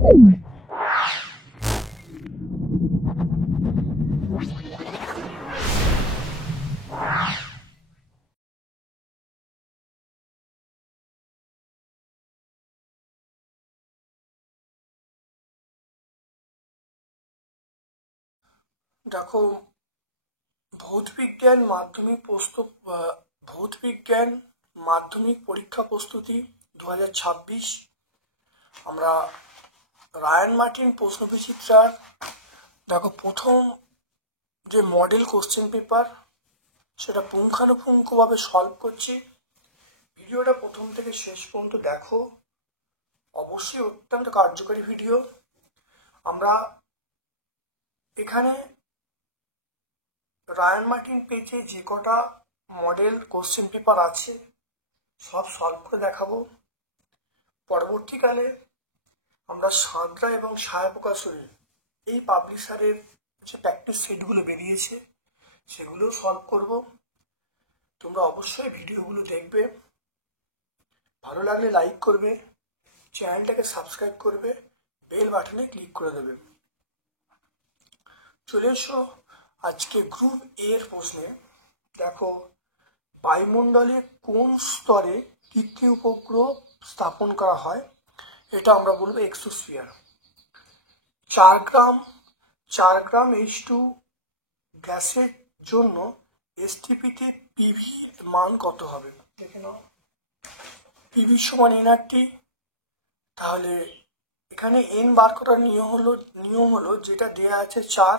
দেখো, ভৌতবিজ্ঞান মাধ্যমিক পরীক্ষা প্রস্তুতি 2026। আমরা রায়ান মার্টিন প্রশ্ন বিচিত্রার দেখো প্রথম যে মডেল কোশ্চেন পেপার সেটা পুঙ্খানুপুঙ্খভাবে সলভ করছি। ভিডিওটা প্রথম থেকে শেষ পর্যন্ত দেখো, অবশ্যই অত্যন্ত কার্যকরী ভিডিও। আমরা এখানে রায়ান মার্টিন পেজে যে কটা মডেল কোশ্চেন পেপার আছে সব সলভ করে দেখাবো। পরবর্তীকালে আমরা সাঁতরা এবং ছায়াপ্রকাশনী এই পাবলিশারের যে প্র্যাকটিস সেটগুলো বেরিয়েছে সেগুলো সলভ করব। তোমরা অবশ্যই ভিডিওগুলো দেখবে, ভালো লাগলে লাইক করবে, চ্যানেলটাকে সাবস্ক্রাইব করবে, বেল বাটনে ক্লিক করে দেবে। চলে এসো আজকে গ্রুপ এ এর প্রশ্নে। দেখো, বায়ুমণ্ডলে কোন স্তরে কৃত্রিম উপগ্রহ স্থাপন করা হয়? এটা আমরা বলবো এক্সোস্ফিয়ার। 4 গ্রাম H2 গ্যাসের জন্য এসটিপিতে পিভি মান কত হবে? দেখে নাও, পিভি সমান এনআরটি। তাহলে এখানে এন বার করার নিয়ম হলো যেটা দেয়া আছে 4,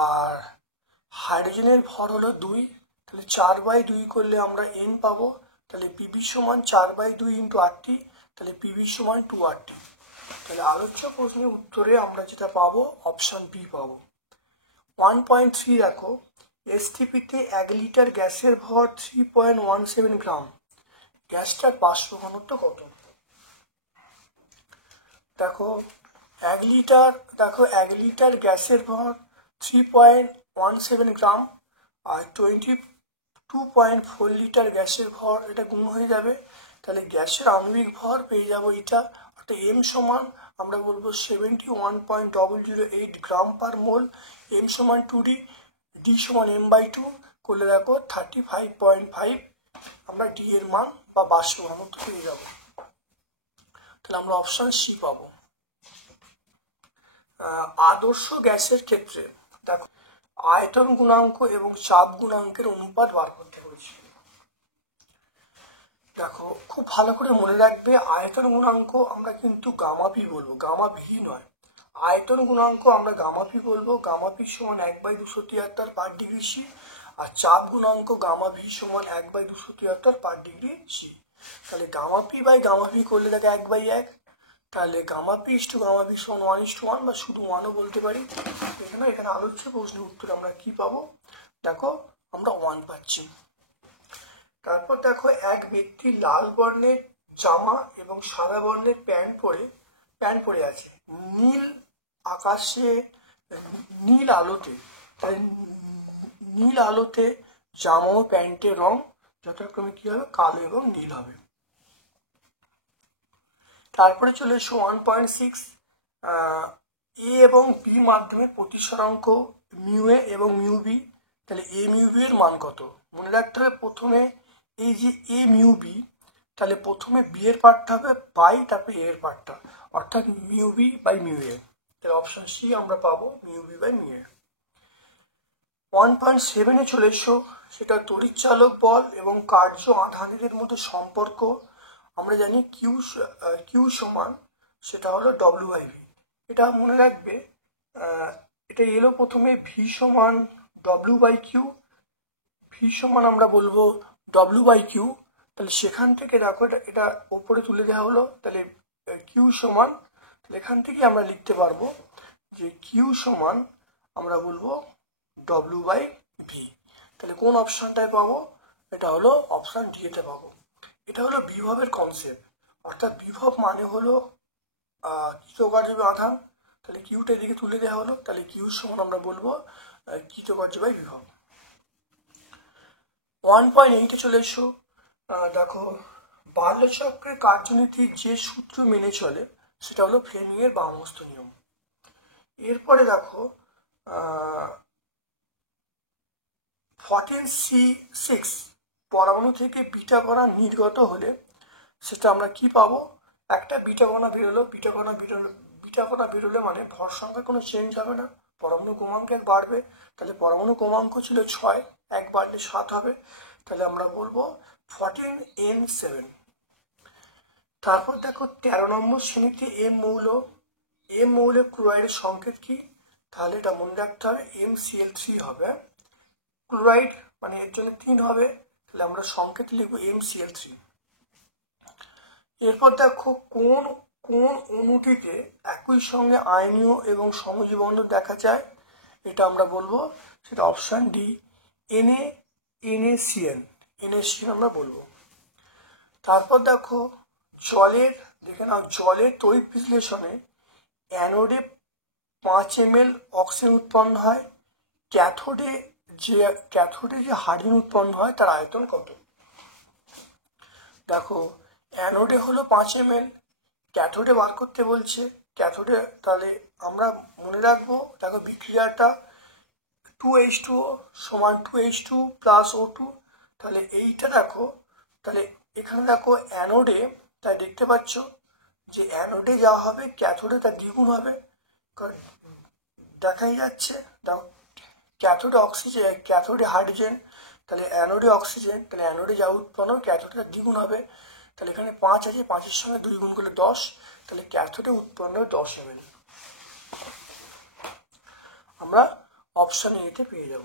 আর হাইড্রোজেনের ভর হলো 2, তাহলে 4/2 করলে আমরা এন পাবো। তাহলে পিভি সমান 4/2 ইন্টু আরটি, তাহলে পিভি সমান 2RT। তাহলে আলোচ্য প্রশ্নের উত্তরে আমরা যেটা পাবো অপশন বি পাবো। 1.3 দেখো, এসটিপিতে 1 লিটার গ্যাসের ভর 3.17 গ্রাম। গ্যাসটার বাষ্প ঘনত্ব কত? দেখো 1 লিটার গ্যাসের ভর 3.17 গ্রাম, আর 22.4 লিটার গ্যাসের ভর, এটা গুণ হয়ে যাবে। তাহলে গ্যাসের আণবিক ভর পেয়ে যাবো এটা, অর্থাৎ এম সমান আমরা বলবো 71.008 গ্রাম পার মোল। এম সমান 2D, ডি সমান m/2 করলে দেখো 35.5 আমরা ডি এর মান বা বাষ্প ঘনত্ব পেয়ে যাবো। তাহলে আমরা অপশন সি পাবো। আদর্শ গ্যাসের ক্ষেত্রে দেখো আয়তন গুণাঙ্ক এবং চাপ গুণাঙ্কের অনুপাত বার করতে বলছি। দেখো খুব ভালো করে মনে রাখবে, আয়তন গুণাঙ্ক আমরা কিন্তু গামা পি বলবো, গামা ভি নয়। আয়তন গুণাঙ্ক আমরা গামা পি বলবো, গামা পি সমান 1/273 পার ডিগ্রি সি, আর চাপ গুণাঙ্ক গামা ভি সমান 1/273 পার ডিগ্রি সি। তাহলে gamma P by gamma V করলে দেখো 1/1, তাহলে gamma P is to gamma V সমান 1:1 বা শুধু 1ও বলতে পারি। এখানে আলোচ্য প্রশ্নের উত্তর আমরা কি পাবো? দেখো আমরা 1 পাচ্ছি। তারপর দেখো, এক ব্যক্তি লাল বর্ণের জামা এবং সাদা বর্ণের প্যান্ট পরে আছে নীল আকাশে নীল আলোতে। তাই নীল আলোতে জামা ও প্যান্টের রং যথাক্রমে কি হবে? কালো এবং নীল হবে। তারপরে চলে এসো 1.6, এ এবং বি মাধ্যমে প্রতিসরাঙ্ক মিউ এ এবং মিউ বি। তাহলে এ মিউ বি এর মান কত? মনে রাখতে হবে প্রথমে এই যে এ মিউ বি, তাহলে প্রথমে বি এর পার্টটা হবে বাই তারপরে এ এর পার্টটা, অর্থাৎ mu B by mu A. তাহলে অপশন সি আমরা পাবো mu B by mu A. 1.7 চলে এসো, সেটা তড়িৎচালক বল এবং কার্য আধানের মধ্যে সম্পর্ক। আমরা জানি কিউ সমান সেটা হলো W/V। এটা মনে রাখবে, এটা এলো প্রথমে ভি সমান W/Q, ভি সমান আমরা বলবো W/Q। তাহলে সেখান থেকে দেখো এটা ওপরে তুলে দেওয়া হলো, তাহলে কিউ সমান, তাহলে এখান থেকে আমরা লিখতে পারবো যে কিউ সমান আমরা বলবো W/V। তাহলে কোন অপশনটায় পাবো? এটা হলো অপশন ডি তে পাবো। এটা হলো বিভবের কনসেপ্ট, অর্থাৎ বিভব মানে হলো কৃতকার্য আধান। তাহলে কিউটা এদিকে তুলে দেওয়া হলো, তাহলে কিউ সমান আমরা বলবো কৃতকার্য বাই বিভব। 1.8 চলে এসো, দেখো বার্লে চক্রের কার্যনীতি যে সূত্র মেনে চলে সেটা হলো ফ্লেমিং এর বামহস্ত নিয়ম। এরপরে দেখো 14C6 পরমাণু থেকে বিটা কণা নির্গত হলে সেটা আমরা কি পাবো, একটা বিটা কণা বেরোলো, বিটা কণা বেরোলে মানে ভর সংখ্যার কোনো চেঞ্জ হবে না, পরমাণু ক্রমাঙ্ক 1 বাড়বে, তাহলে পরমাণু ক্রমাঙ্ক ছিল 6, 1 বাড়লে 7 হবে, তাহলে আমরা বলবো 14N7। তারপর দেখো 13 নম্বর শ্রেণীতে এম মৌলের ক্লোরাইডের সংকেত কি, তাহলে এটা মনে রাখতে হবে MCl3 হবে, ক্লোরাইড মানে এর জন্য 3 হবে, তাহলে আমরা সংকেত লিখবো MCl3। এরপর দেখো কোন কোন অণুটিতে একই সঙ্গে আয়নীয় এবং সমযোজী বন্ধন দেখা যায়, এটা আমরা বলবো সেটা অপশন ডি NaCN আমরা বলবো। তারপর দেখো দেখে নাও জলের তড়িৎ বিশ্লেষণে অ্যানোডে 5 ml অক্সিজেন উৎপন্ন হয়, ক্যাথোডে যে হাইড্রোজেন উৎপন্ন হয় তার আয়তন কত। দেখো অ্যানোডে হলো 5 ml, ক্যাথোডে বার করতে বলছে, ক্যাথোডে তাহলে আমরা মনে রাখবো, দেখো বিক্রিয়াটা 2H2O সমান 2H2 প্লাস O2, তাহলে এইটা দেখো, তাহলে এখানে দেখো অ্যানোডে, তাই দেখতে পাচ্ছ যে অ্যানোডে যা হবে ক্যাথোডে তার দ্বিগুণ হবে, কারণ দেখাই যাচ্ছে, দেখো ক্যাথোডে হাইড্রোজেন, তাহলে অ্যানোডে অক্সিজেন, তাহলে অ্যানোডে যা উৎপন্ন হবে ক্যাথোডে তার দ্বিগুণ হবে, তাহলে এখানে 5 আছে, 5-এর সঙ্গে 2 গুণ করলে 10, তাহলে ক্যাথোডে উৎপন্ন 10 ml, আমরা অপশন এতে পেয়ে যাব।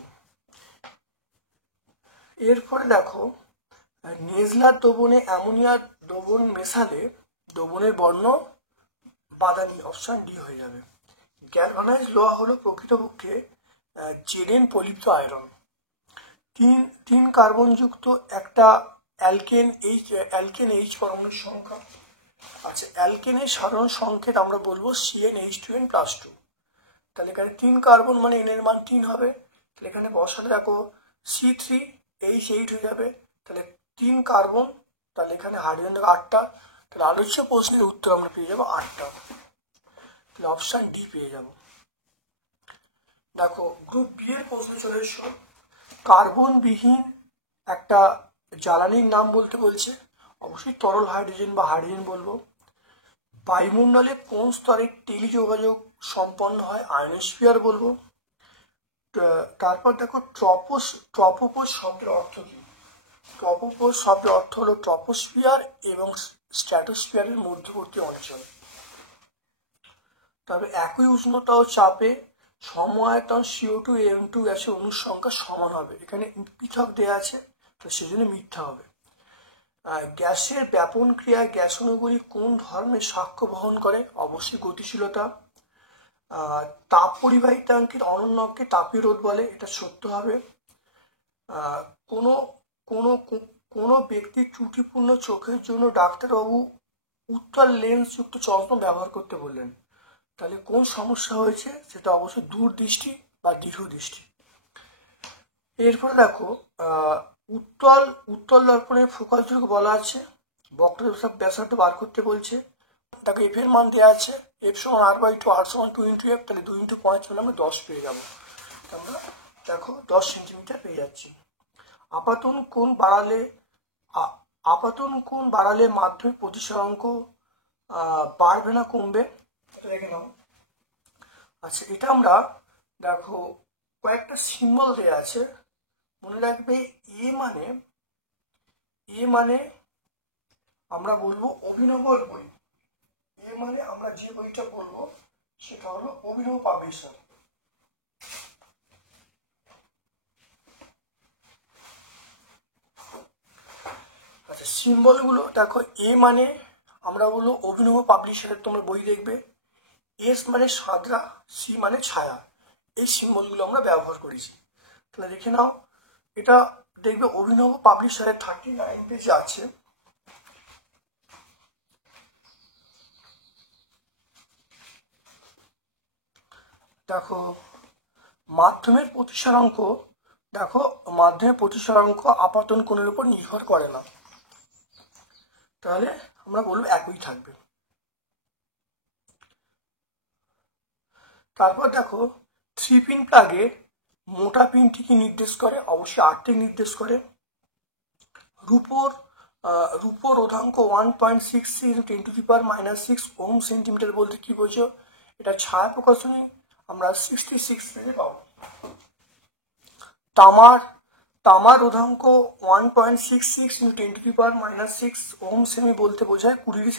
এরপরে দেখো নেজলার দ্রবণে অ্যামোনিয়ার দ্রবণ মেশালে দ্রবণের বর্ণ বাদামি, অপশন ডি হয়ে যাবে। গ্যালভানাইজ লোহা হলো প্রকৃতপক্ষে জেডেন পলিপ্ত আয়রন। 3 কার্বনযুক্ত একটা অ্যালকেন এইচ পরমাণুর সংখ্যা। আচ্ছা, অ্যালকেনের সাধারণ সংকেত আমরা বলবো CnH2n+2, তাহলে এখানে 3 কার্বন মানে n এর মান 3 হবে, তাহলে এখানে বসালে দেখো C3H8 হয়ে যাবে, তাহলে 3 কার্বন, তাহলে এখানে হাইড্রোজেন দেখো 8টা, তাহলে আলোচ্য প্রশ্নের উত্তর আমরা পেয়ে যাবো 8টা, তাহলে অপশন ডি পেয়ে যাব। দেখো গ্রুপ বি এর প্রশ্ন চলে এসো, কার্বন বিহীন একটা জ্বালানির নাম বলতে বলছে, অবশ্যই তরল হাইড্রোজেন বা হাইড্রোজেন বলবো। বায়ুমণ্ডলে কোন স্তরে টেলিযোগাযোগ সম্পন্ন হয়, আয়নোস্ফিয়ার বলবো। তারপর দেখো ট্রপোপোজ শব্দের অর্থ কি, ট্রপোপোজ শব্দের অর্থ হলো ট্রপোস্ফিয়ার এবং স্ট্র্যাটোস্ফিয়ারের মধ্যবর্তী অঞ্চল। তবে একই উষ্ণতা ও চাপে সম আয়তন CO2 M2 গ্যাসের অণুর সংখ্যা সমান হবে, এখানে পৃথক দেয়া আছে, তো সেজন্য মিথ্যা হবে। গ্যাসের ব্যাপন ক্রিয়ায় গ্যাস অণুগুলি কোন ধর্মের সাক্ষ্য বহন করে, অবশ্যই গতিশীলতা। তাপ পরিবাহিতাঙ্কের অনন্যকে তাপীয় রোধ বলে, এটা সত্য হবে। কোনো কোনো কোনো ব্যক্তির ত্রুটিপূর্ণ চোখের জন্য ডাক্তারবাবু উত্তল লেন্স যুক্ত চশমা ব্যবহার করতে বললেন, তাহলে কোন সমস্যা হয়েছে, সেটা অবশ্যই দূরদৃষ্টি বা দীর্ঘদৃষ্টি। এরপরে দেখো উত্তল দর্পণের ফোকাস দৈর্ঘ্য বলা আছে, বক্ররেখার ব্যাসার্ধ বার করতে বলছে, তাকে এফ এর মান দেওয়া আছে, এফ সমান r/2, r সমান 2 × f, তাহলে 2 × 5 মানে আমরা 10 পেয়ে যাবো, আমরা দেখো 10 সেন্টিমিটার পেয়ে যাচ্ছি। আপাতন কোণ বাড়ালে মাধ্যমিক প্রতিসরাঙ্ক বাড়বে না কমবে, দেখে নাও। আচ্ছা, এটা আমরা দেখো কয়েকটা সিম্বল দেওয়া আছে, মনে রাখবে এ মানে আমরা বলবো অভিনবর বই, এ মানে আমরা যে বইটা বলবো সেটা হলো অভিনব পাবলিশার। আচ্ছা, সিম্বল গুলো দেখো, এ মানে আমরা বলবো অভিনব পাবলিশারের তোমরা বই দেখবে, এস মানে সাদরা, সি মানে ছায়া, এই সিম্বলগুলো আমরা ব্যবহার করেছি, তাহলে দেখে নাও। এটা দেখবে অভিনব পাবলিশারের 39 পেজে আছে। দেখো মাধ্যমের প্রতিসরাঙ্ক, দেখো মাধ্যমের প্রতিসরাঙ্ক আপাতন কোণের উপর নির্ভর করে না, তাহলে আমরা বলবো একই থাকবে। তারপর দেখো 3 পিন প্লাগে মোটা পিনটি কি নির্দেশ করে? অবশ্যই আর্থিক নির্দেশ করে। রূপোর রোধাঙ্ক 1.66 × 10⁻⁶ ওম সেন্টিমিটার বলতে কি বোঝো? এটা ছায়া প্রকাশনী আমরা 66 থেকে পাবো। তামার রোধাঙ্ক 1.66 × 10⁻⁶ ওম সেমি বলতে বোঝায় 20 ডিগ্রি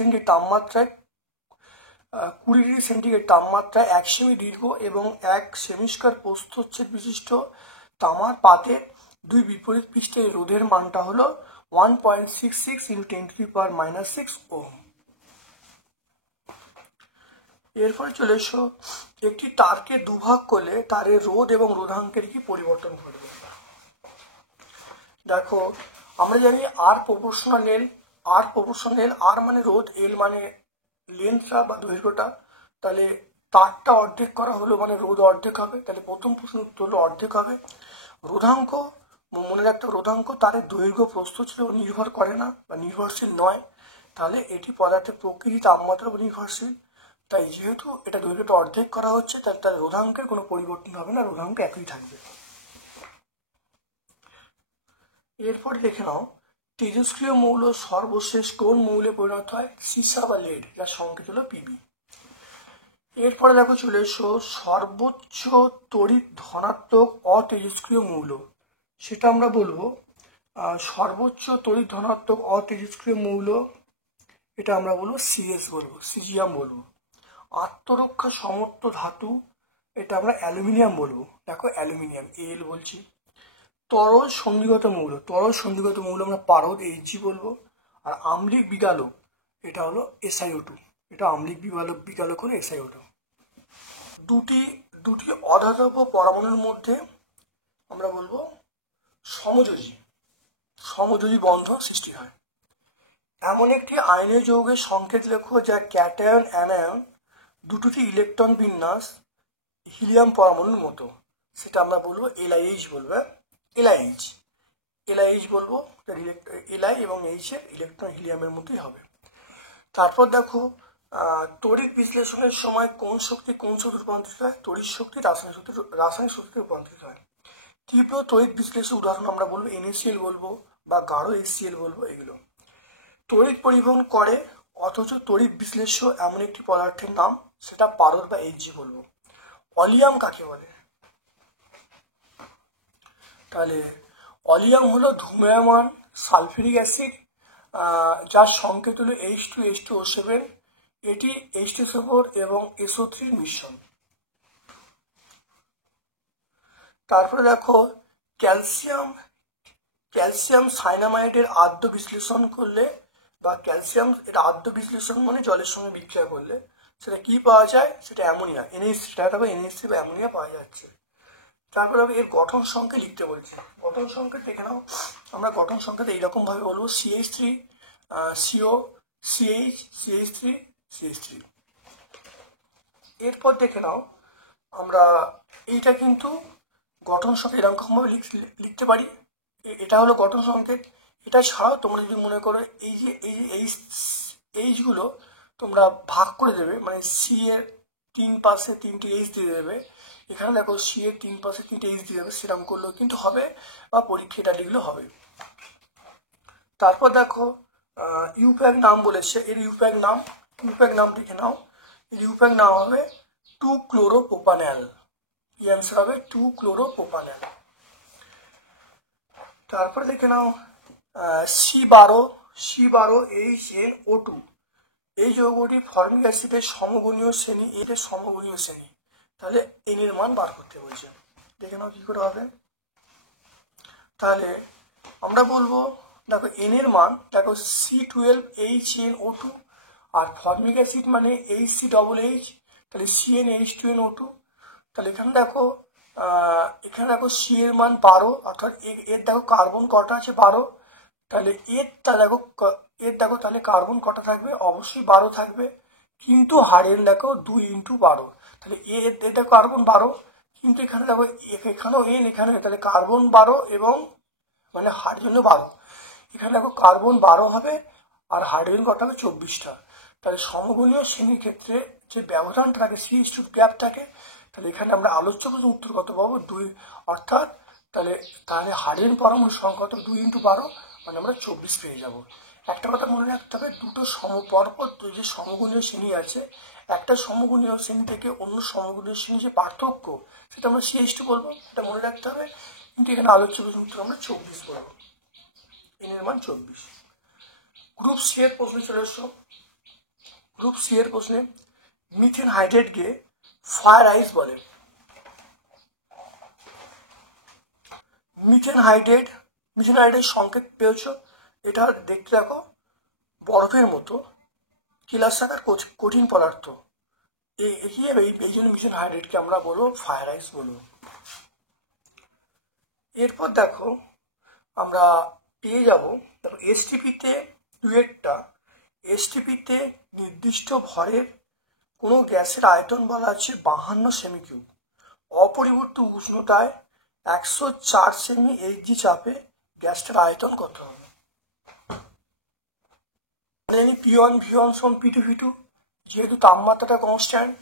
সেন্টিগ্রেড তাপমাত্রায় 1 সেমি দীর্ঘ এবং 1 সেমি² প্রস্থচ্ছেদ বিশিষ্ট তামার পাতের দুই বিপরীত পৃষ্ঠে রোধের মানটা হলো 1.66 × 10⁻⁶ ওম। এরপরে চলে এসো, একটি তারকে দুভাগ করলে তারের রোধ এবং রোধাঙ্কের কি পরিবর্তন ঘটবে? দেখো আমরা জানি আর প্রপোর্শনাল এল, আর মানে রোধ, এল মানে লেন্থটা বা দৈর্ঘ্যটা। তাহলে তারটা অর্ধেক করা হলো মানে রোধ অর্ধেক হবে। তাহলে প্রথম প্রশ্নের উত্তর হলো অর্ধেক হবে। রোধাঙ্ক, মনে রাখতে রোধাঙ্ক তারের দৈর্ঘ্য প্রস্থ ছিল নির্ভর করে না বা নির্ভরশীল নয়। তাহলে এটি পদার্থের প্রকৃতি তাপমাত্রার উপর নির্ভরশীল। তাই যেহেতু এটা দৈর্ঘ্যটা অর্ধেক করা হচ্ছে, তাহলে রোধাঙ্কের কোনো পরিবর্তন হবে না, রোধাঙ্ক একই থাকবে। এরপর দেখে নাও, তেজস্ক্রিয় মৌল সর্বশেষ কোন মৌলে পরিণত হয়? সীসা বা লেড, যার সংকেত হলো পিবি। এরপরে দেখো চলে এসো, সর্বোচ্চ তড়িৎ ধনাত্মক অতেজস্ক্রিয় মৌল, সেটা আমরা বলবো সর্বোচ্চ তড়িৎ ধনাত্মক অতেজস্ক্রিয় মৌল, এটা আমরা বলবো সিএস বলবো, সিজিয়াম বলবো। আত্মরক্ষা সমর্থ ধাতু, এটা আমরা অ্যালুমিনিয়াম বলবো। দেখো অ্যালুমিনিয়াম, এল বলছি। তরল সন্ধিগত মৌল আমরা পারদ, এইচজি বলবো। আর আম্লিক বিগালক, এটা হলো SiO2, এটা আম্লিক বিগালক হলো SiO2। দুটি অধাতব পরমাণুর মধ্যে আমরা বলবো সমযোজী বন্ধন সৃষ্টি হয়। এমন একটি আয়নীয় যৌগের সংকেত লেখো যা ক্যাটায়ন অ্যানায়ন দুটি ইলেকট্রন বিন্যাস হিলিয়াম পরমাণুর মতো, সেটা আমরা বলবো LiH বলবো। LiH বলবো, Li এবং H এর ইলেকট্রন হিলিয়ামের মতোই হবে। তারপর দেখো, তড়িৎ বিশ্লেষণের সময় কোন শক্তি রূপান্তরিত হয়? তড়িৎ শক্তি রাসায়নিক শক্তিতে রূপান্তরিত হয়। তীব্র তড়িৎ বিশ্লেষণের উদাহরণ আমরা বলবো NaCl বলবো বা গাঢ় HCl বলবো। এগুলো তড়িৎ পরিবহন করে অথচ তড়িৎ বিশ্লেষ্য এমন একটি পদার্থের নাম, সেটা পারদ বা HG বলবো। অলিয়াম কাকে বলে? তাহলে অলিয়াম হলো ধূম্রয়মান সালফিউরিক অ্যাসিড, যার সংকেত হলো H2H2O7। এটি H2SO4 এবং SO3 মিশ্রণ। তারপরে দেখো, ক্যালসিয়াম সাইনামাইডের আদ্য বিশ্লেষণ করলে, বা ক্যালসিয়াম এটা আদ্য বিশ্লেষণ মানে জলের সঙ্গে বিক্রিয়া করলে সেটা কি পাওয়া যায়? সেটা অ্যামোনিয়া, NH3 বা অ্যামোনিয়া পাওয়া যাচ্ছে। তারপরে আমি এর গঠন সংখ্যা লিখতে বলছি। গঠন সংখ্যা দেখে নাও, আমরা গঠন সংখ্যাটা এইরকম ভাবে বলবো CH3 CO CH CH3 CH3। এরপর দেখে নাও, আমরা এইটা কিন্তু গঠন সংখ্যা এরকম ভাবে লিখতে পারি। এটা হলো গঠন সংকেত। এটা ছাড়াও তোমরা যদি মনে করো এই যে এইচগুলো তোমরা ভাগ করে দেবে, মানে সি এর 3 পাশে 3টে এইচ দিয়ে দেবে, এখানে দেখো সি এর 3 পাশে 3টে এইচ দিয়ে দেবে, সেরকম করলেও কিন্তু হবে বা পরীক্ষা এটা লিখলেও হবে। তারপর দেখো ইউপ্যাক নাম বলেছে, এর ইউপ্যাক নাম লিখে নাও। এর ইউপ্যাক নাম হবে 2-ক্লোরোপ্রোপানল। কি অ্যান্সার হবে? 2-ক্লোরোপ্রোপানল। তারপরে দেখে নাও C12HNO2, এই যৌগটি ফর্মিক অ্যাসিডের সমগণীয় শ্রেণী, এর সমগণীয় শ্রেণী। তাহলে এন এর মান বার করতে বলছে, দেখে নাও কি করে হবে। তাহলে আমরা বলবো, দেখো এন এর মান, দেখো C12HNO2 আর ফর্মিক অ্যাসিড মানে HCOH, তাহলে CnH2NO2। তাহলে এখানে দেখো সি এর মান 12, অর্থাৎ এর দেখো কার্বন কটা আছে? 12। তাহলে এর দেখো তাহলে কার্বন কটা থাকবে? অবশ্যই 12 থাকবে, কিন্তু হারের দেখো 2 × 12। তাহলে এর দেখো কার্বন 12, কিন্তু এখানে দেখো এখানেও এন, এখানে, তাহলে কার্বন 12 এবং মানে হাইড্রোজেন 12। এখানে দেখো কার্বন 12 হবে আর হাইড্রোজেন কটা হবে? 24টা। তাহলে সমগণীয় শ্রেণীর ক্ষেত্রে যে ব্যবধানটা থাকে, CH2 গ্যাপ থাকে, তাহলে এখানে আমরা আলোচ্য প্রশ্নের উত্তর কত পাবো 2, অর্থাৎ তাহলে তাহলে হাইড্রোজেন পরমাণুর সংখ্যা কত 2 × 12, মানে আমরা 24 পেয়ে যাব। একটা কথা মনে রাখতে হবে, দুটো পরপর যে সমগুণীয় শ্রেণী আছে, একটা সমগুণীয় শ্রেণী থেকে অন্য সমগুণীয় শ্রেণী যে পার্থক্য সেটা আমরা CH2 বলবো, এটা মনে রাখতে হবে। কিন্তু এখানে আলোচ্য প্রশ্নের উত্তর আমরা 24 বলবো, n এর মান 24। গ্রুপ সি এর প্রশ্নে চলে এসো। গ্রুপ সি এর প্রশ্নে মিথেন হাইড্রেটকে ফায়ার আইস বলে। মিথেন হাইড্রেট সংকেত পেয়েছো, এটা দেখতে দেখো বরফের মতো কিলাসাকার কঠিন পদার্থ, এই জন্য মিথেন হাইড্রেটকে আমরা বলবো ফায়ার আইস বলবো। এরপর দেখো আমরা পেয়ে যাব, দেখো এসটিপিতে ডুয়েটটা, এসটিপিতে নির্দিষ্ট ভরের কোনো গ্যাসের আয়তন বলা আছে 52 সেমি কিউব, অপরিবর্তিত উষ্ণতায় 104 সেমি এইচজি চাপে গ্যাসটার আয়তন কত হবে? জানি P1 V1 সমান P2 V2, যেহেতু তাপমাত্রাটা কনস্ট্যান্ট,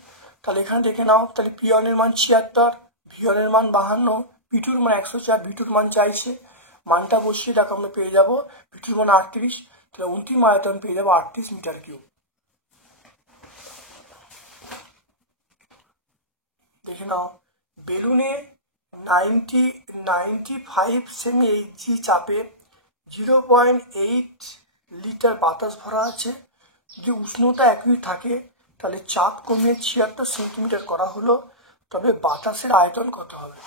তাহলে এখানে দেখে নাও, তাহলে P1 এর মান 76, V1 এর মান 52, P2 এর মান 104, V2 এর মান চাইছে, মানটা বসিয়ে দেখো আমরা পেয়ে যাবো V2 এর মান 38, তাহলে অন্তিম আয়তন পেয়ে যাবো 38 মিটার কিউব। দেখে নাও, বেলুনে 95 সেমি এইচজি চাপে 0.8 লিটার বাতাস ভরা আছে। যদি উষ্ণতা একই থাকে তাহলে চাপ কমিয়ে 76 সেন্টিমিটার করা হলো, তবে বাতাসের আয়তন কত হবে?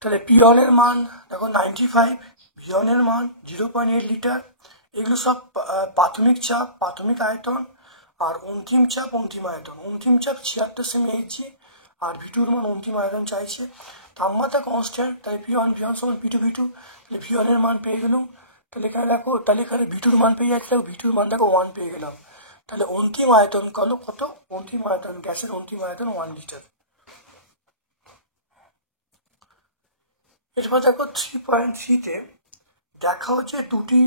তাহলে P1 এর মান দেখো 95, V1 এর মান 0.8 লিটার, এগুলো সব প্রাথমিক চাপ, প্রাথমিক আয়তন, আর অন্তিম চাপ, অন্তিম আয়তন। অন্তিম চাপ 76 সেমি এইচজি, আর V2 এর মান অন্তিম আয়তন চাইছে। তাপমাত্রা কনস্ট্যান্ট, তাই P1 V1 সমান P2 V2, তাহলে V1 এর মান পেয়ে গেলাম। তাহলে এখানে দেখো, তাহলে এখানে V2 এর মান পেয়ে যাচ্ছে, V2 এর মান দেখো 1 পেয়ে গেলাম। তাহলে অন্তিম আয়তন কত? অন্তিম আয়তন, গ্যাসের অন্তিম আয়তন 1 লিটার। এরপর দেখো 3.3-তে দেখা হচ্ছে দুটি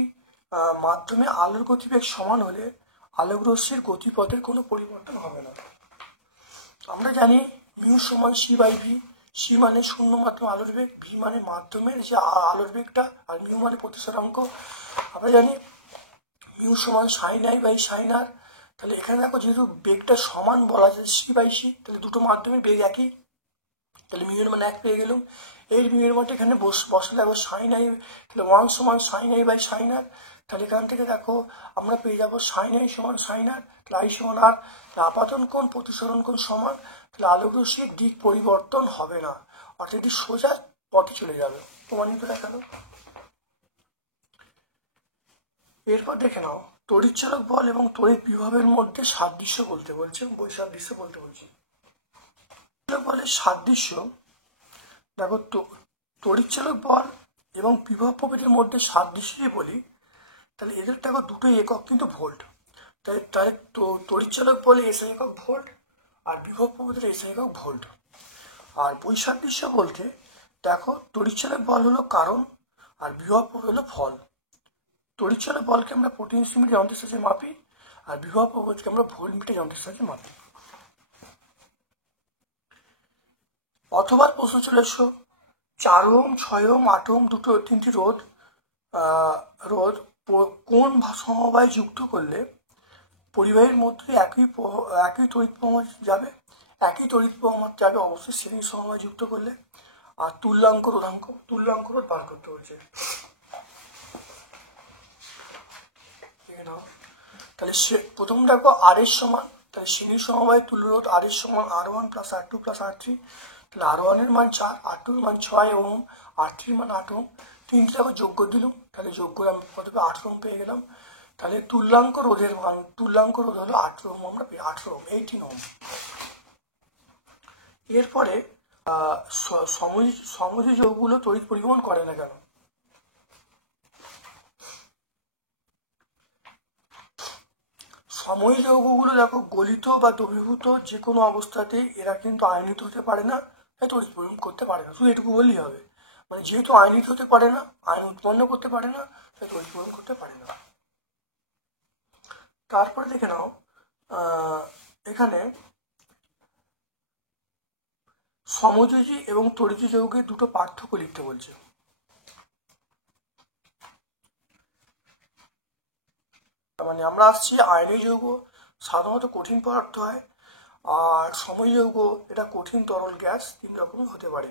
মাধ্যমে আলোর গতিবেগ সমান হলে আলোক রশ্মির গতিপথের কোনো পরিবর্তন হবে না। আমরা জানি মিউ সমান C/V, C মানে শূন্য মাধ্যম আলোর বেগ, V মানে মাধ্যমের যে আলোর বেগটা, আর মিউ মানে প্রতিসরাঙ্ক। আমরা জানি মিউ সমান sin I/sin R। তাহলে এখানে দেখো যেহেতু বেগটা সমান বলা যায় C/C, তাহলে দুটো মাধ্যমের বেগ একই, তাহলে মিউ এর মান 1 পেয়ে গেলাম। এই মিউ এর মানটা এখানে বসালে দেখো sin I, তাহলে 1 সমান sin I/sin R। তাহলে এখান থেকে দেখো আমরা পেয়ে যাবো sin I সমান sin R, তাহলে I সমান R। আপাতন কোণ প্রতিসরণ কোণ সমান, তাহলে আলোক রশ্মির দিক পরিবর্তন হবে না, অর্থাৎ এটি সোজা পথে চলে যাবে। প্রমাণিত দেখালো। এরপর দেখে নাও, তড়িৎচালক বল এবং তড়িৎ বিভবের মধ্যে সাদৃশ্য বলতে বলছে, বৈসাদৃশ্য বলতে বলছে। বলের সাদৃশ্য দেখো, তড়িৎচালক বল এবং বিভব প্রভেদের মধ্যে সাদৃশ্য বলি, তাহলে এদের দেখো দুটো একক কিন্তু ভোল্ট, তাই তড়িৎচালক বলে SI একক ভোল্ট, আর বিভব প্রভেদের SI একক ভোল্ট। আর বৈসাদৃশ্য বলতে দেখো, তড়িৎচালক বল হলো কারণ, আর বিভব প্রভেদ হলো ফল। তড়িৎচালক বলকে আমরা পোটেনশিওমিটার যন্ত্রের সাহায্যে মাপি, আর বিভব প্রভেদকে আমরা ভোল্টমিটার যন্ত্রের সাহায্যে মাপি। অথবা প্রশ্ন চলে এসো, 4 ওহম, 6 ওহম, 8 ওহম তিনটি রোধ কোন সমবায় যুক্ত করলে পরিবাহীর মধ্যে একই তড়িৎ প্রবাহ যাবে? একই তড়িৎ প্রবাহ যাবে অবশ্যই শ্রেণী সমবায় যুক্ত করলে। আর তুল্যাঙ্ক রোধ বার করতে হচ্ছে। তাহলে প্রথম দেখো R এর সমান, তাহলে শ্রেণী সমবায় তুল্য রোধ R এর সমান R1 + R2 + R3, তাহলে R1 এর মান 4, R2 এর মান 6 ওহম, R3 এর মান 8 ওহম। তিনটে দেখো যোগ্য দিলাম, তাহলে যোগ্য আমি কত 8 ওহম পেয়ে গেলাম। তাহলে তুল্যাঙ্ক রোধ হলো 8 ওহম, আমরা 8 ওহম, 18 ওহম। এরপরে সমযোজী যৌগগুলো তড়িৎ পরিবহন করে না কেন? সমযোজী যৌগগুলো দেখো গলিত বা দ্রবীভূত যে কোনো অবস্থাতেই এরা কিন্তু আয়নিত হতে পারে না, তাই তড়িৎ পরিবহন করতে পারে না। শুধু এটুকু বললেই হবে, মানে যেহেতু আয়নিত হতে পারে না, আয়ন উৎপন্ন করতে পারে না, তাই তড়িৎ পরিবহন করতে পারে না। তারপরে দেখে নাও, এখানে সমযোজী এবং তড়িৎ যৌগের দুটো পার্থক্য লিখতে বলছে। মানে আমরা আসছি আয়নীয় যৌগ সাধারণত কঠিন পদার্থ হয়, আর সময় যৌগ এটা কঠিন তরল গ্যাস, তিন রকমই হতে পারে।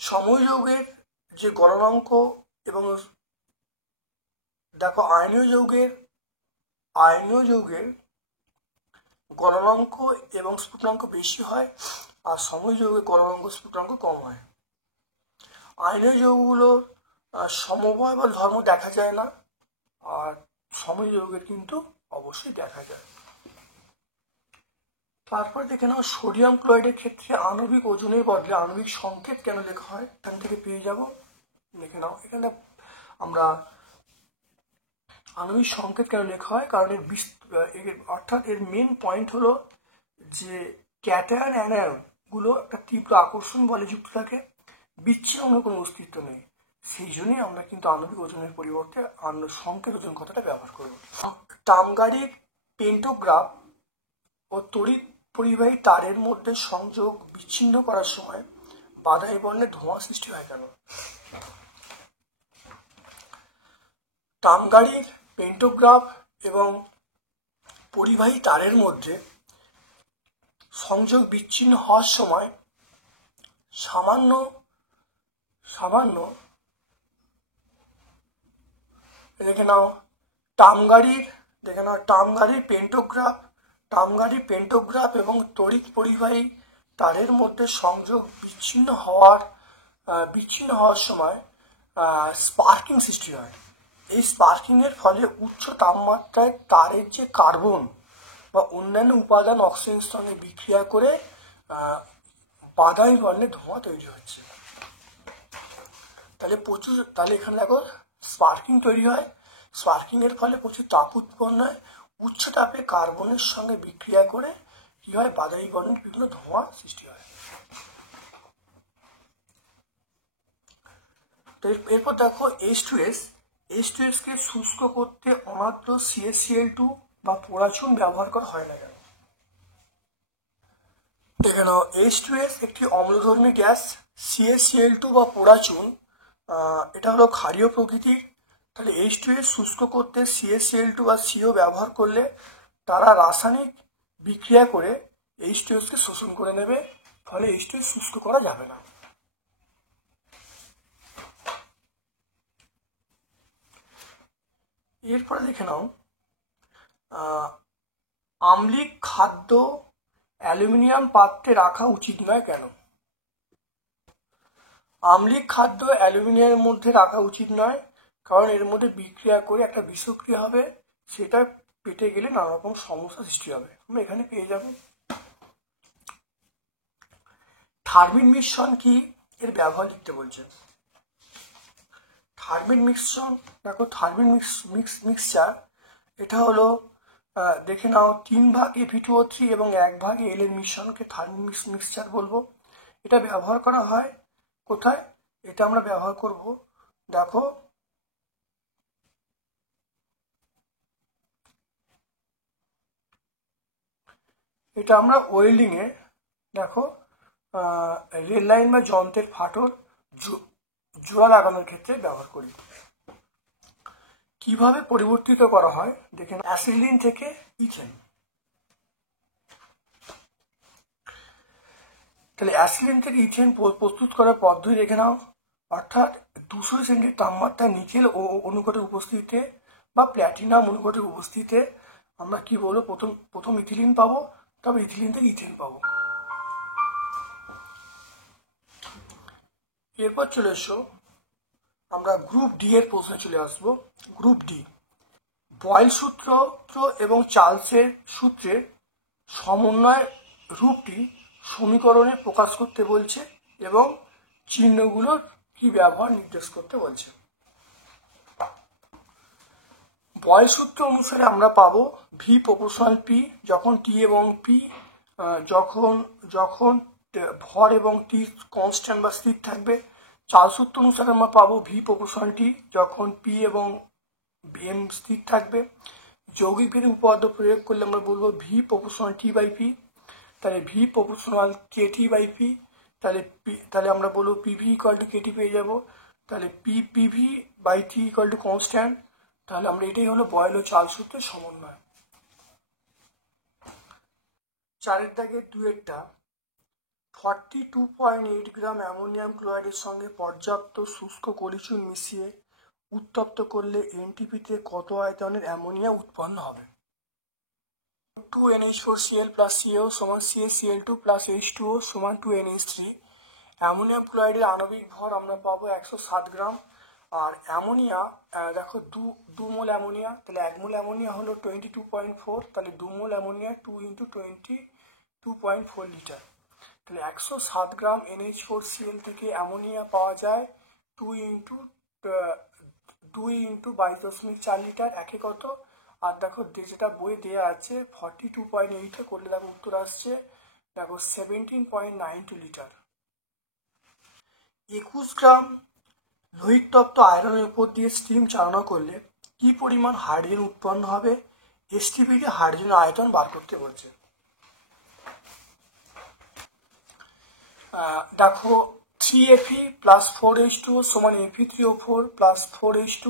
সময় যৌগের যে গলনাঙ্ক এবং দেখো আয়নীয় যৌগের গলনাঙ্ক এবং স্ফুটনাঙ্ক বেশি হয়, আর সময় যৌগের গলনাঙ্ক স্ফুটনাঙ্ক কম হয়। আয়নীয় যৌগগুলোর সমবায় বা ধর্ম দেখা যায় না, আর সময় যৌগের কিন্তু অবশ্যই দেখা যায়। তারপর দেখে নাও সোডিয়াম ক্লোরাইডের ক্ষেত্রে আণবিক ওজনের বদলে আণবিক সংকেত কেন লেখা হয়, এখান থেকে পেয়ে যাব। দেখে নাও এখানে আমরা আণবিক সংকেত কেন লেখা হয়, কারণ অর্থাৎ এর মেন পয়েন্ট হলো যে ক্যাটায়ন অ্যানায়ন গুলো একটা তীব্র আকর্ষণ বলে যুক্ত থাকে, বিচ্ছিন্ন কোনো অস্তিত্ব নেই। সেই জন্যই আমরা কিন্তু আণবিক ওজনের পরিবর্তে সংকেত ওজন কথাটা ব্যবহার করব। তামগাড়ির পেন্টোগ্রাফ ও তড়িৎ পরিবাহী তারের মধ্যে সংযোগ বিচ্ছিন্ন করার সময় বাধাই বর্ণে ধোঁয়া সৃষ্টি হয় কেন? তামগাড়ির পেন্টোগ্রাফ এবং পরিবাহী তারের মধ্যে সংযোগ বিচ্ছিন্ন হওয়ার সময় সামান্য দেখে নাও তামগাড়ির পেন্টোগ্রাফ এবং তড়িৎ পরিবাহী তারের মধ্যে সংযোগ বিচ্ছিন্ন হওয়ার সময় স্পার্কিং সৃষ্টি হয়। এই স্পার্কিং এর ফলে উচ্চ তাপমাত্রায় তারের যে কার্বন বা অন্যান্য উপাদান অক্সিজেনের সঙ্গে বিক্রিয়া করে বাদামি বর্ণের ধোঁয়া তৈরি হচ্ছে। তাহলে এখানে দেখো স্পার্কিং তৈরি হয়, স্পার্কিং এর ফলে প্রচুর তাপ উৎপন্ন হয়, উচ্চ তাপে কার্বনের সঙ্গে বিক্রিয়া করে কি হয়, বাদামি বর্ণের বিভিন্ন ধোঁয়া সৃষ্টি হয়। তো এরপর দেখো H2S কে শুষ্ক করতে অনাদ্র CaCl2 বা পোড়াচুন ব্যবহার করা হয় না কেন? দেখে নাও H2S একটি অম্লধর্মী গ্যাস, CaCl2 বা পোড়াচুন এটা হলো ক্ষারীয় প্রকৃতির। তাহলে H2S শুষ্ক করতে CaCl2 বা CO ব্যবহার করলে তারা রাসায়নিক বিক্রিয়া করে H2S কে শোষণ করে নেবে, ফলে H2S শুষ্ক করা যাবে না। এরপরে দেখে নাও আম্লিক খাদ্য অ্যালুমিনিয়াম পাত্রে রাখা উচিত নয় কেন? আম্লিক খাদ্য অ্যালুমিনিয়ামের মধ্যে রাখা উচিত নয়, কারণ এর মধ্যে বিক্রিয়া করে একটা বিষক্রিয়া হবে, সেটা পেটে গেলে নানা রকম সমস্যা সৃষ্টি হবে। আমরা এখানে পেয়ে যাব। থার্মিন মিশ্রণ কি, এর ব্যবহার লিখতে বলছে। থার্মিন মিশ্রণ দেখো, থার্মিন মিক্সচার এটা হলো দেখে নাও 3 ভাগ Fe2O3 এবং 1 ভাগ Al এর মিশ্রণকে থার্মিন মিক্সচার বলবো। এটা ব্যবহার করা হয় কোথায়? এটা আমরা ব্যবহার করব, দেখো এটা আমরা ওয়েল্ডিং এ, দেখো রেল লাইন বা যন্ত্রের ফাটল জোড়া লাগানোর ক্ষেত্রে ব্যবহার করি। কিভাবে পরিবর্তিত করা হয় দেখেন, অ্যাসিলিন থেকে ইথেন। তাহলে অ্যাসিলিন থেকে ইথেন প্রস্তুত করার পদ্ধতি দেখে নাও, অর্থাৎ 200 সেন্টিগ্রেড তাপমাত্রায় নিকেল ও অনুঘটের উপস্থিতিতে বা প্ল্যাটিনাম অনুঘটের উপস্থিতিতে আমরা কি বলবো, প্রথম ইথিলিন পাবো, তবে ইথিলিন থেকে ইথেন পাবো। এরপর চলে এসো আমরা গ্রুপ ডি এর প্রশ্নে চলে আসবো। গ্রুপ ডি, বয়েল সূত্র এবং চার্লসের সূত্রের সমন্বয় রূপটি সমীকরণে প্রকাশ করতে বলছে এবং চিহ্নগুলোর কি ব্যবহার নির্দেশ করতে বলছে। বয়েল সূত্র অনুসারে আমরা পাবো ভি প্রপোর্শনাল পি, যখন টি এবং পি যখন ভর এবং টি কনস্ট্যান্ট বা স্থির থাকবে। চার্লস সূত্র অনুসারে আমরা পাবো ভি প্রপোর্শনাল টি, যখন পি এবং এম স্থির থাকবে। যৌগিক ভেদে উপপাদ্য প্রয়োগ করলে আমরা বলবো V proportional T by P, তাহলে ভি প্রপোর্শনাল কে টি বাই পি, তাহলে আমরা বলবো পিভি ইকুয়াল টু কেটি পেয়ে যাব। তাহলে PV by T equal to constant. তাহলে আমরা এটাই হলো বয়েল ও চার্লস সূত্রের সমন্বয়। 4 দাগের 2 42.8 গ্রাম অ্যামোনিয়াম ক্লোরাইডের সঙ্গে পর্যাপ্ত শুষ্ক কলিচুন মিশিয়ে উত্তপ্ত করলে এনটিপিতে কত আয়তনের অ্যামোনিয়া উৎপন্ন হবে? 2NH4Cl plus CO সমান CaCl2 plus H2O সমান 2NH3। অ্যামোনিয়াম ক্লোরাইডের আণবিক ভর আমরা পাবো 107 গ্রাম। আর অ্যামোনিয়া দেখো 2 মোল অ্যামোনিয়া, তাহলে 1 মোল অ্যামোনিয়া হলো 22.4, তাহলে 2 মোল অ্যামোনিয়া 2 × 22.4 লিটার। তাহলে 107 গ্রাম NH4Cl থেকে অ্যামোনিয়া পাওয়া যায় 2 × 22.4 লিটার। একে কত? আর দেখো যেটা বইয়ে দেওয়া আছে 42.8 করলে দেখো উত্তর আসছে দেখো 17.92 লিটার। 21 গ্রাম লোহিত তপ্ত আয়রনের উপর দিয়ে স্টিম চালনা করলে কি পরিমাণ হাইড্রোজেন উৎপন্ন হবে? এসটিপিতে হাইড্রোজেনের আয়তন বার করতে বলছে। দেখো 3Fe plus 4H2O সমান Fe3O4 plus 4H2।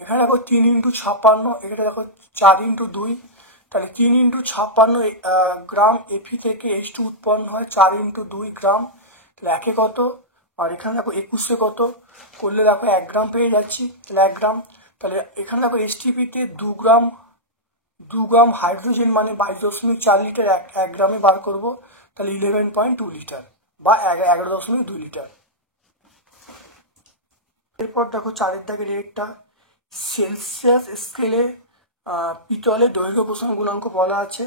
এখানে দেখো 3 × 56, এখানে দেখো 4 × 2, তাহলে 3 × 56 গ্রাম Fe থেকে H2 উৎপন্ন হয় 4 × 2 গ্রাম, তাহলে একে কত? আর এখানে দেখো 21 কত করলে দেখো 1 গ্রাম পেয়ে যাচ্ছি, তাহলে 1 গ্রাম। তাহলে এখানে দেখো এসটিপিতে 2 গ্রাম হাইড্রোজেন মানে 22.4 লিটার 1 গ্রামে বার করব, তাহলে 11.2 লিটার বা 11.2 লিটার। এরপর দেখো 4 দাগের একটা সেলসিয়াস স্কেলে পিতলের দৈর্ঘ্য প্রসারণ গুণাঙ্ক বলা আছে,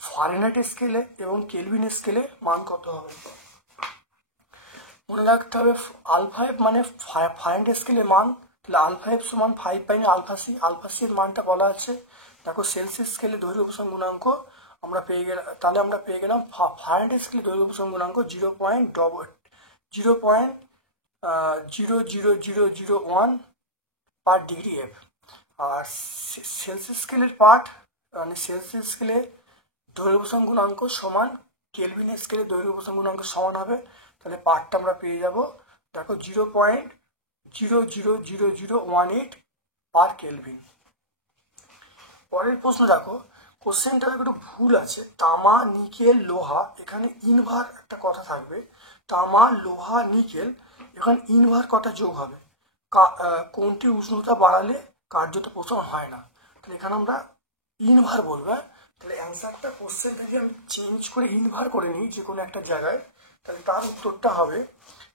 ফারেনহাইট স্কেলে এবং কেলভিন স্কেলে মান কত হবে? মনে রাখতে হবে আলফা মানে ফারেনহাইট স্কেলে মান, তাহলে আলফা এফ সমান 5 আলফা সি। আলফা সি এর মানটা বলা আছে। দেখো সেলসিয়াস স্কেলে দৈর্ঘ্য প্রসারণ গুণাঙ্ক আমরা পেয়ে গেলাম, তাহলে আমরা পেয়ে গেলাম ফারেনহাইট স্কেলে দৈর্ঘ্য প্রসারণ গুণাঙ্ক 0.00001 পার ডিগ্রি এফ। আর সেলসিয়াস স্কেলের পার্ট মানে সেলসিয়াস স্কেলে দৈর্ঘ্য প্রসারণ গুণাঙ্ক সমান কেলভিন স্কেলে দৈর্ঘ্য প্রসারণ গুণাঙ্ক সমান হবে, তাহলে পার্টটা আমরা পেয়ে যাব দেখো 0.00018 পার কেলভিন। পরের প্রশ্ন দেখো, কোশ্চেনটা একটু ভুল আছে, তামা নিকেল লোহা, এখানে ইনভার একটা কথা থাকবে, তামা লোহা নিকেল, এখানে ইনভার কটা যোগ হবে? কোনটি উষ্ণতা বাড়ালে কার্যত প্রসারণ হয় না? তাহলে এখানে আমরা ইনভার বলবো। তাহলে অ্যান্সারটা কোশ্চেন যদি আমি চেঞ্জ করে ইনভার করে নিই যে কোনো একটা জায়গায়, তাহলে তার উত্তরটা হবে,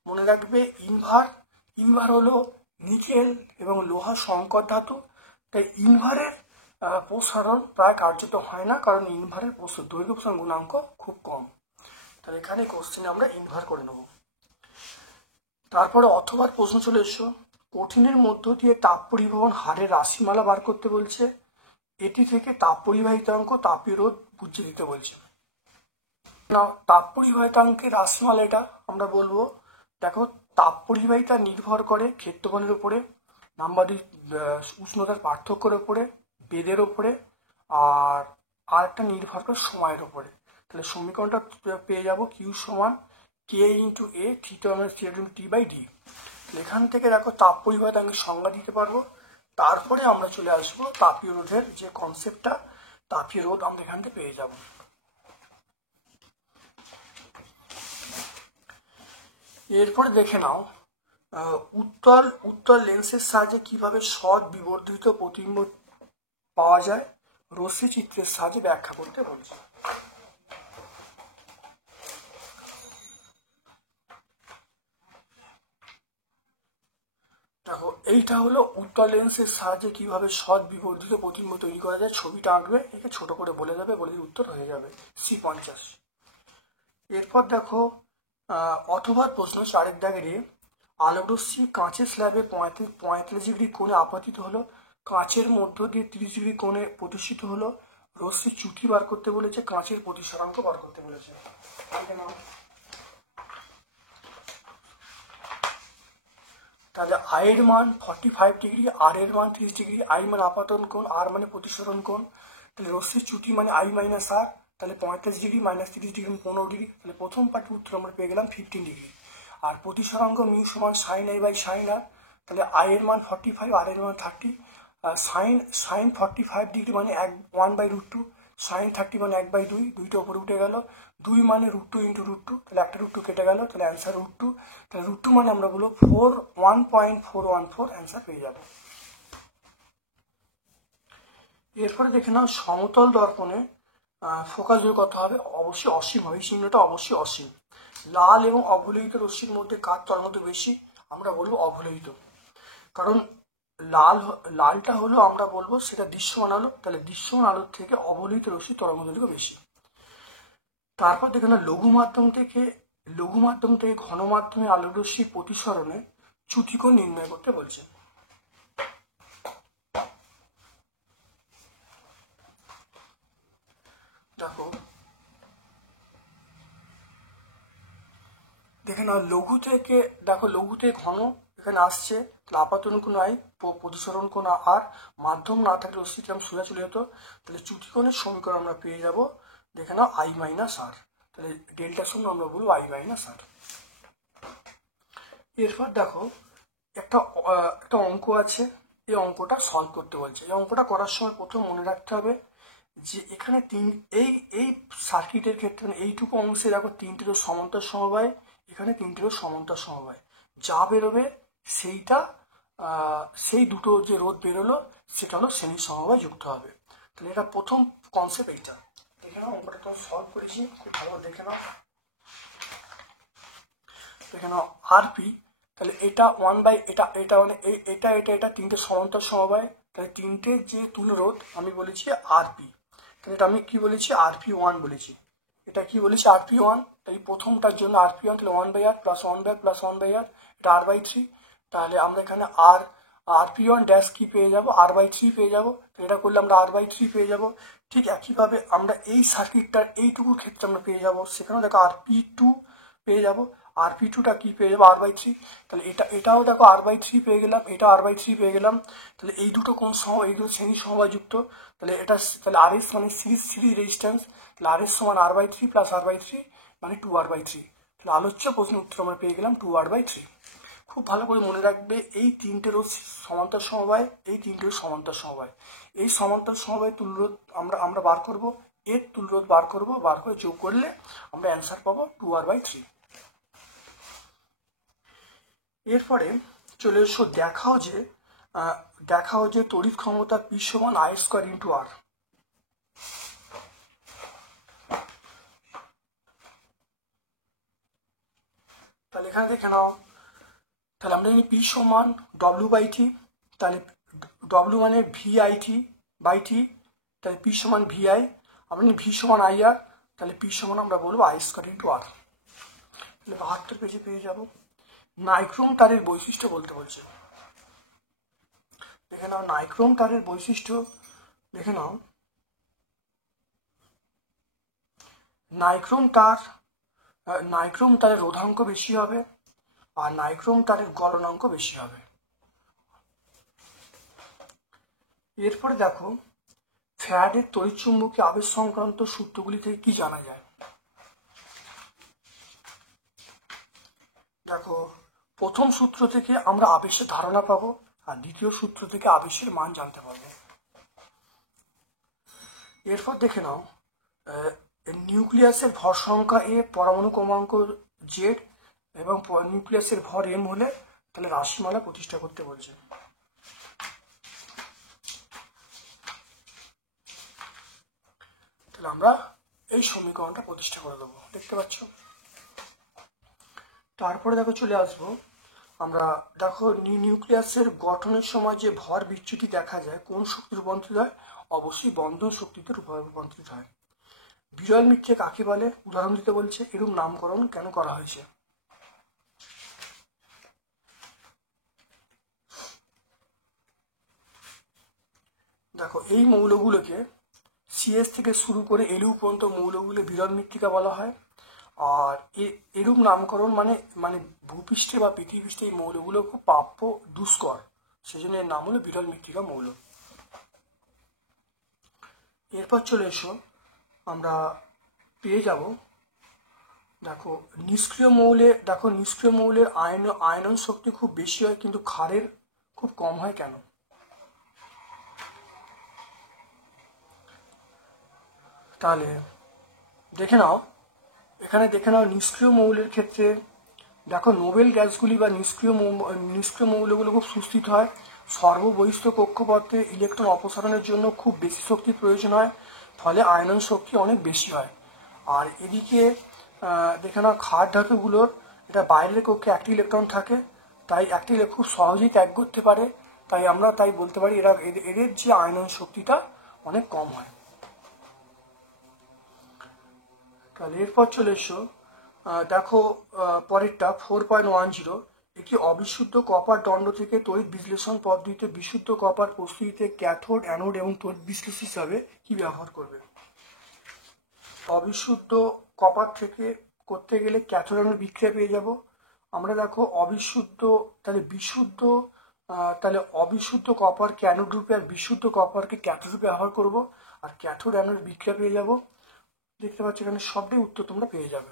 মনে রাখবে ইনভার হলো নিকেল এবং লোহা সংকর ধাতু, তাই ইনভারের প্রসারণ প্রায় কার্যত হয় না, কারণ ইনভারের দৈর্ঘ্য প্রসারণ গুণাঙ্ক খুব কম। তাহলে এখানে কোশ্চেনে আমরা ইনভার করে নেব। তারপরে অথবা প্রশ্ন চলে এসো, কঠিনের মধ্য দিয়ে তাপ পরিবহন হারের রাশিমালা বার করতে বলছে, এটি থেকে তাপ পরিবাহিতাঙ্ক তাপীয় রোধ বুঝিয়ে দিতে বলছে। না, তাপ পরিবাহিতাঙ্কের রাশিমালা এটা আমরা বলবো, দেখো তাপ পরিবাহিতা নির্ভর করে ক্ষেত্রফলের উপরে, নাম্বার উষ্ণতার পার্থক্যের উপরে, বেদের উপরে, আর একটা নির্ভর করে সময়ের উপরে। তাহলে সমীকরণটা পেয়ে যাব কিউ সমান কে × এ থিটা টি বাই ডি। এখান থেকে দেখো তাপ পরিবাহিতাঙ্কের সংজ্ঞা দিতে পারবো। তারপরে আমরা চলে আসবো তাপীয় রোধের যে কনসেপ্টটা, তাপীয় রোধ আমরা এখান থেকে পেয়ে যাব। এরপরে দেখে নাও উত্তল লেন্সের সাহায্যে কিভাবে সৎ বিবর্ধিত প্রতিবিম্ব পাওয়া যায়, রশ্মি চিত্রের সাহায্যে ব্যাখ্যা করতে বলছে। দেখো এইটা হলো উত্তল লেন্সের সাহায্যে কিভাবে সৎ বিবর্ধিত প্রতিবিম্ব তৈরি করা যায়, ছবিটা আঁকবে, একে ছোট করে বলে দেবে, বলে উত্তর হয়ে যাবে C50। এরপর দেখো অথবা প্রশ্ন 4 দাগের, আলোকরশ্মি কাঁচের স্ল্যাবে 45 ডিগ্রি কোণে আপতিত হলো, কাঁচের মধ্য দিয়ে 30 ডিগ্রি কোণে প্রতিষ্ঠিত হলো, রশ্মির চুটি বার করতে বলেছে, কাঁচের প্রতিসরাঙ্ক বার করতে বলেছে। তাহলে আই এর মান 45 ডিগ্রি, আর এর মান 30 ডিগ্রি, আই মানে আপাতন কোণ, আর মানে প্রতিসরণ কোণ, তাহলে রশ্মির চুটি মানে I - R, তাহলে 45 ডিগ্রি মাইনাস 30 ডিগ্রি 15 ডিগ্রি, তাহলে প্রথম পার্টের উত্তর আমরা পেয়ে গেলাম 15 ডিগ্রি। আর প্রতিসরাঙ্ক মিউ সমান সাইন আই বাই সাইন আর, তাহলে আই এর মান 45, আর এর মান 30। সাইন 45 ডিগ্রি মানে 1/√2, সাইন 30 মানে 1/2, দুইটা উপরে উঠে গেল, 2 মানে √2 ইন্টু √2, তাহলে একটা √2 কেটে গেল, তাহলে অ্যান্সার √2। তাহলে √2 মানে আমরা বলবো 1.414 অ্যান্সার পেয়ে যাবো। এরপরে দেখে নাও সমতল দর্পণে ফোকাস দূর কত হবে, অবশ্যই অসীম হবে, চিহ্নটা অবশ্যই অসীম। লাল এবং অবলোহিত রশ্মির মধ্যে কার তরঙ্গ বেশি, আমরা বলবো অবলোহিত, কারণ লালটা হলো আমরা বলবো সেটা দৃশ্যমান আলো, তাহলে দৃশ্যমান আলোর থেকে অবলোহিত রশ্মির তরঙ্গ দৈর্ঘ্য বেশি। তারপর দেখে না লঘু মাধ্যম থেকে ঘন মাধ্যমে আলোক রশ্মি প্রতিসরণে চ্যুতিকোণ নির্ণয় করতে বলছে। দেখে নাও লঘু থেকে ঘন এখানে আসছে, তাহলে আপাতন কোণ আই, প্রতিসরণ কোণ আর, মাধ্যম না থাকলে রশ্মিটা সোজা চলে যেত, তাহলে চ্যুতিকোণের সমীকরণ আমরা পেয়ে যাব, দেখে নাও আই মাইনাস আর, তাহলে ডেল্টার সঙ্গে আমরা বলবো আই মাইনাস আর। এরপর দেখো একটা অঙ্ক আছে, এই অঙ্কটা সলভ করতে বলছে। এই অঙ্কটা করার সময় প্রথম মনে রাখতে হবে যে এখানে এই সার্কিটের ক্ষেত্রে এইটুকু অংশে দেখো 3টে রোধ সমান্তর সমবায়, এখানে 3টে রোধ সমান্তর সমবায়, যা বেরোবে সেইটা সেই দুটো যে রোধ বেরোলো সেটা হলো শ্রেণী সমবায় যুক্ত হবে। তাহলে এটা প্রথম কনসেপ্ট এইটা। দেখে নাও অঙ্কটা তো সলভ করেছি, খুব ভালো দেখে নাও আরপি, তাহলে এটা 1/, এটা মানে এটা 3টে সমান্তর সমবায়, তাহলে 3টে যে তুল্য রোধ আমি বলেছি আরপি, তাহলে এটা আমি কি বলেছি RP1 বলেছি, এটা কি বলেছি RP1, তাই প্রথমটার জন্য RP1, তাহলে 1/r plus 1/r plus 1/r, এটা r/3, তাহলে আমরা এখানে RP1 ড্যাশ কি পেয়ে যাবো r/3 পেয়ে যাবো, এটা করলে আমরা r/3 পেয়ে যাবো। ঠিক একইভাবে আমরা এই সার্কিটটার এইটুকুর ক্ষেত্রে আমরা পেয়ে যাবো, সেখানেও দেখো RP2 পেয়ে যাবো, RP2টা কি পেয়ে যাবো r/3, তাহলে এটাও দেখো r/3 পেয়ে গেলাম, এটা r/3 পেয়ে গেলাম, তাহলে এই দুটো কোণ এই দুটো শ্রেণী সমবায় যুক্ত, তাহলে তাহলে RS মানে সিরিজ রেজিস্ট্যান্স, তাহলে RS সমান r/3 প্লাস r/3 মানে 2r/3, তাহলে আলোচ্য প্রশ্নের উত্তর আমরা পেয়ে গেলাম 2r/3। খুব ভালো করে মনে রাখবে এই 3টে রোধ সমান্তর সমবায়, এই 3টে রোধ সমান্তর সমবায়, এই সমান্তর সমবায় তুল্যরোধ আমরা বার করব, এর তুল্যরোধ বার করে যোগ করলে আমরা অ্যান্সার পাবো 2r/3। এরপরে চলে এসো দেখাও যে তড়িৎ ক্ষমতা P সমান I² ইন্টু R। তাহলে এখানে দেখে নাও, তাহলে আমরা জানি P সমান W/T, তাহলে W মানে VIT/T, তাহলে P সমান VI, আমরা জানি V সমান IR, তাহলে P সমান আমরা বলবো I² ইন্টু R। তাহলে 72 পেজে পেয়ে যাবো। নাইক্রোম তারের বৈশিষ্ট্য বলতে বলছে, দেখে নাও নাইক্রোম তারের বৈশিষ্ট্য, দেখে নাও নাইক্রোম তারের রোধাঙ্ক বেশি হবে আর নাইক্রোম তারের গলনাঙ্ক বেশি হবে। এরপরে দেখো ফ্যারাডের তড়িৎচুম্বকীয় আবেশ সংক্রান্ত সূত্রগুলি থেকে কি জানা যায়। দেখো প্রথম সূত্র থেকে আমরা আবেশের ধারণা পাবো, আর দ্বিতীয় সূত্র থেকে আবেশের মান জানতে পারবো। এরপর দেখে নাও নিউক্লিয়াসের ভর সংখ্যা A, পরমাণু ক্রমাঙ্ক Z এবং নিউক্লিয়াসের ভর M হলে তাহলে রাশিমালা প্রতিষ্ঠা করতে বলছে। তাহলে আমরা এই সমীকরণটা প্রতিষ্ঠা করে দেবো, দেখতে পাচ্ছ। তারপরে দেখো চলে আসবো আমরা, দেখো নিউক্লিয়াসের গঠনের সময় যে ভর বিচ্যুতি দেখা যায় কোন শক্তি রূপান্তরিত হয়, অবশ্যই বন্ধন শক্তিতে রূপান্তরিত হয়। বিরল মৃত্তিকা কাকে বলে, উদাহরণ দিতে বলছে, এরূপ নামকরণ কেন করা হয়েছে। দেখো এই মৌলগুলোকে CS থেকে শুরু করে এলু পর্যন্ত মৌলগুলো বিরল মৃত্তিকা বলা হয়, আর এরূপ নামকরণ মানে ভূপৃষ্ঠে বা পৃথিবীপৃষ্ঠে এই মৌলগুলো খুব প্রাপ্য দুষ্কর, সেজন্য এর নাম হলো বিরল মৃত্তিকা মৌল। এরপর চলে এসো আমরা পেয়ে যাব। দেখো নিষ্ক্রিয় মৌলের আয়নন শক্তি খুব বেশি হয় কিন্তু ক্ষারের খুব কম হয় কেন? তাহলে এখানে দেখে নাও নিষ্ক্রিয় মৌলের ক্ষেত্রে দেখো নোবেল গ্যাসগুলি বা নিষ্ক্রিয় মৌলগুলো খুব সুস্থিত হয়। সর্ববহিস্থ কক্ষপথে ইলেকট্রন অপসারণের জন্য খুব বেশি শক্তির প্রয়োজন হয়, ফলে আয়নন শক্তি অনেক বেশি হয়। আর এদিকে দেখে নাও ক্ষার ধাতুগুলোর এটা বাইরের কক্ষে একটি ইলেকট্রন থাকে, তাই একটি খুব সহজেই ত্যাগ করতে পারে, তাই আমরা বলতে পারি এদের যে আয়নন শক্তিটা অনেক কম হয়। তাহলে এরপর চলে এসো দেখো পরেরটা 4.10, একটি অবিশুদ্ধ কপার দণ্ড থেকে তড়িৎ বিশ্লেষণ পদ্ধতিতে বিশুদ্ধ কপার প্রস্তুতিতে ক্যাথোড, অ্যানোড এবং তড়িৎ বিশ্লেষক হিসাবে কি ব্যবহার করবে? অবিশুদ্ধ কপার থেকে করতে গেলে ক্যাথোড অ্যানোড বিক্রিয়া পেয়ে যাব আমরা। দেখো অবিশুদ্ধ তাহলে বিশুদ্ধ, তাহলে অবিশুদ্ধ কপারকে অ্যানোড রূপে আর বিশুদ্ধ কপারকে ক্যাথোড রূপে ব্যবহার করব, আর ক্যাথোড অ্যানোড বিক্রিয়া পেয়ে যাব। দেখতে পাচ্ছ এখানে সবটাই উত্তর তোমরা পেয়ে যাবে।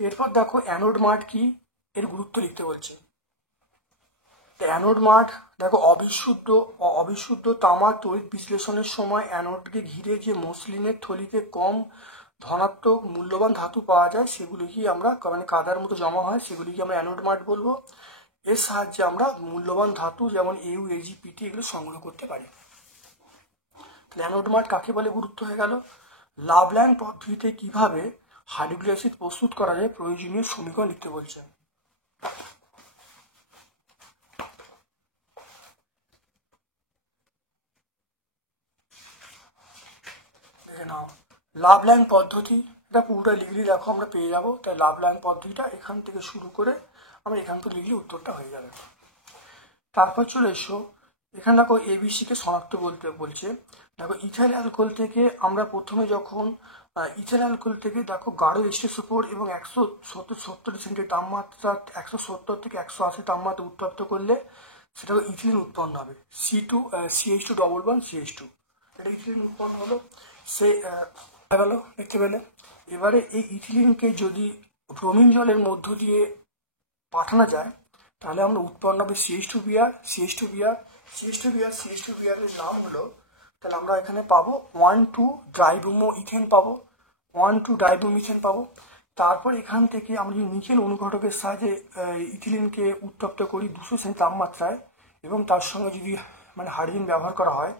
এরপর দেখো অ্যানোড মাঠ কি, এর গুরুত্ব লিখতে বলছে। অ্যানোড মাঠ দেখো অবিশুদ্ধ তামার তড়িৎ বিশ্লেষণের সময় অ্যানোডকে ঘিরে যে মসলিনের থলিতে কম ধনাত্মক মূল্যবান ধাতু পাওয়া যায় সেগুলিকে আমরা কাদার মতো জমা হয়, সেগুলিকে আমরা অ্যানোড মাঠ বলবো। এর সাহায্যে আমরা মূল্যবান ধাতু যেমন এউ, এজি, পিটি এগুলো সংগ্রহ করতে পারি। অ্যানোড মাঠ কাকে বলে গুরুত্ব হয়ে গেল। লাভল্যান্ড পদ্ধতিতে কিভাবে হাইড্রোক্লোরিক অ্যাসিড প্রস্তুত করা যায় প্রয়োজনীয় সমীকরণ লিখতে বলছেন। দেখে নাও লাভল্যান্ড পদ্ধতি, এটা পুরোটা লিখলে দেখো আমরা পেয়ে যাবো। তাই লাভল্যান্ড পদ্ধতিটা এখান থেকে শুরু করে আমরা এখান থেকে লিখলে উত্তরটা হয়ে যাবে। তারপর চলে এসো এখানে দেখো এবিসি কে শনাক্ত বলতে বলছে। দেখো ইথাইল অ্যালকোহল থেকে আমরা প্রথমে যখন ইথাইল অ্যালকোহল থেকে দেখো গাঢ় H2SO4 এবং 170 ডিগ্রি তাপমাত্রা 170 থেকে 180 তাপমাত্রা উত্তপ্ত করলে সেটা ইথিলিন উৎপন্ন হবে, CH2 ডবল বন্ড CH2, এটা ইথিলিন উৎপন্ন হলো। সে গেল দেখতে পেলে। এবারে এই ইথিলিনকে যদি ব্রোমিন জলের মধ্য দিয়ে পাঠানো যায় তাহলে আমরা উৎপন্ন হবে CH2Br এর নাম হলো, তাহলে আমরা এখানে পাবো 1,2-ডাইব্রোমো ইথেন পাবো, 1,2-ডাইব্রোমো ইথেন পাবো। তারপর এখান থেকে আমরা যদি নিকেল অনুঘটকের সাহায্যে ইথিলিনকে উত্তপ্ত করি 200 সেন্টি তাপমাত্রায় এবং তার সঙ্গে যদি হাইড্রোজেন ব্যবহার করা হয়,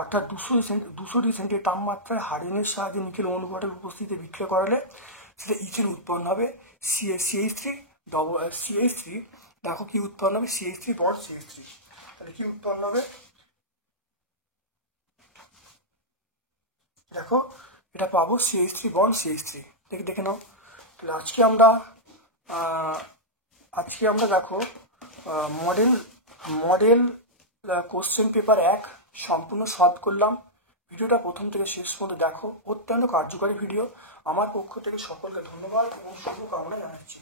অর্থাৎ 200 ডিগ্রি সেন্টিগ্রেড তাপমাত্রায় হাইড্রোজেনের সাহায্যে নিকেল অনুঘটকের উপস্থিতিতে বিক্রিয়া করালে সেটা ইথেন উৎপন্ন হবে, CH3 দেখো কি উৎপন্ন হবে, CH3 বন্ড CH3, তাহলে কি উৎপন্ন হবে দেখো এটা পাবো CH3 বন্ড CH3। দেখে নাও। তাহলে আজকে আমরা দেখো মডেল কোশ্চেন পেপার 1 সম্পূর্ণ সলভ করলাম। ভিডিওটা প্রথম থেকে শেষ পর্যন্ত দেখো, অত্যন্ত কার্যকারী ভিডিও। আমার পক্ষ থেকে সকলকে ধন্যবাদ এবং শুভকামনা জানাচ্ছি।